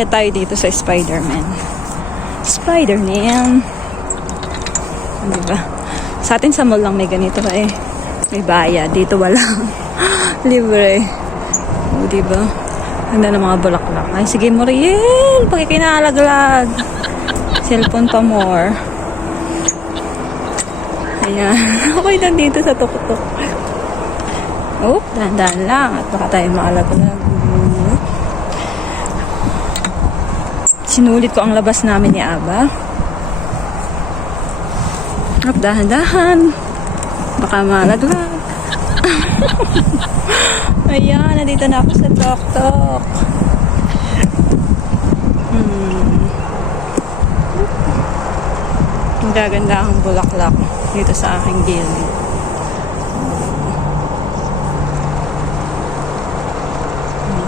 Kaya tayo dito sa Spider-Man. Spider-Man. Diba? Sa atin sa mall lang may ganito eh. May bayad. Dito wala. Libre. O, diba? Ganda ng mga bulaklak. Ay, sige, Muriel. Pagkikinalaglag. Cellphone pa more. Ayan. Okay lang dito sa tuk-tuk. Oh, dahan-dahan lang. At baka tayo maalaglag. Sinulit ko ang labas namin ni Aba. Oh, dahan-dahan. Baka maalaglag. Ayan, nandito na ako sa tuk-tuk. Ang gaganda ang bulaklak dito sa aking gilid.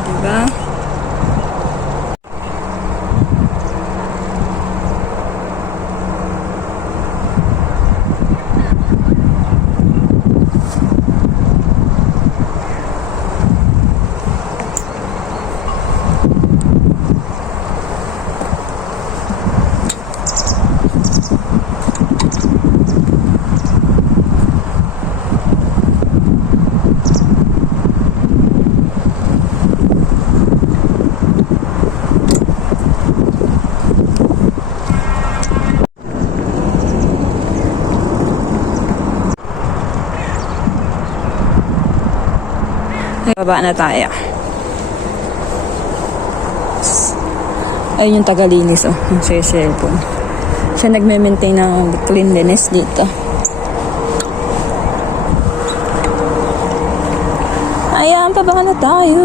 Diba? Baba na tayo. Ayun yung tagalinis, oh. Yung sa cellphone. Siya nagme-maintain ng cleanliness dito. Ayan, baba na tayo.